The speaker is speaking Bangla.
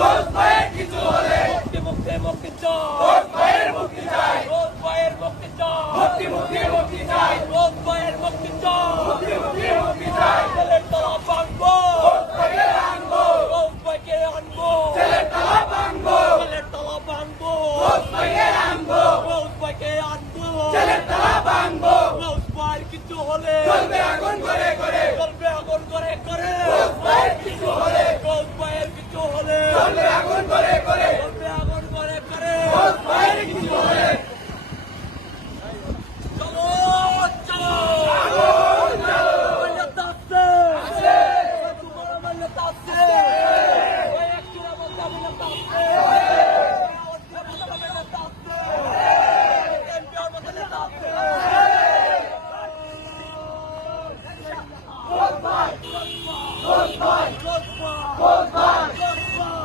রোজ ভাইয়ের কিছু হলে মুক্তি মুক্তি মুক্তি চাই, রোজ ভাইয়ের মুক্তি চাই, রোজ ভাইয়ের মুক্তি চাই, মুক্তি মুক্তি মুক্তি চাই, রোজ ভাইয়ের মুক্তি চাই, মুক্তি মুক্তি মুক্তি চাই, ছেলের তলা ভাঙবো, রোজ ভাইকে আনবো, রোজ ভাইকে আনবো, ছেলের তলা ভাঙবো, ছেলের তলা ভাঙবো, রোজ ভাইকে আনবো, রোজ ভাইকে আনবো, ছেলের তলা ভাঙবো, রোজ ভাইয়ের কিছু হলে চলবে আগুন করে করে, চলবে আগুন করে করে, রোজ ভাইয়ের কিছু হলে, রোজ ভাইয়ের কিছু হলে চলবে আগুন করে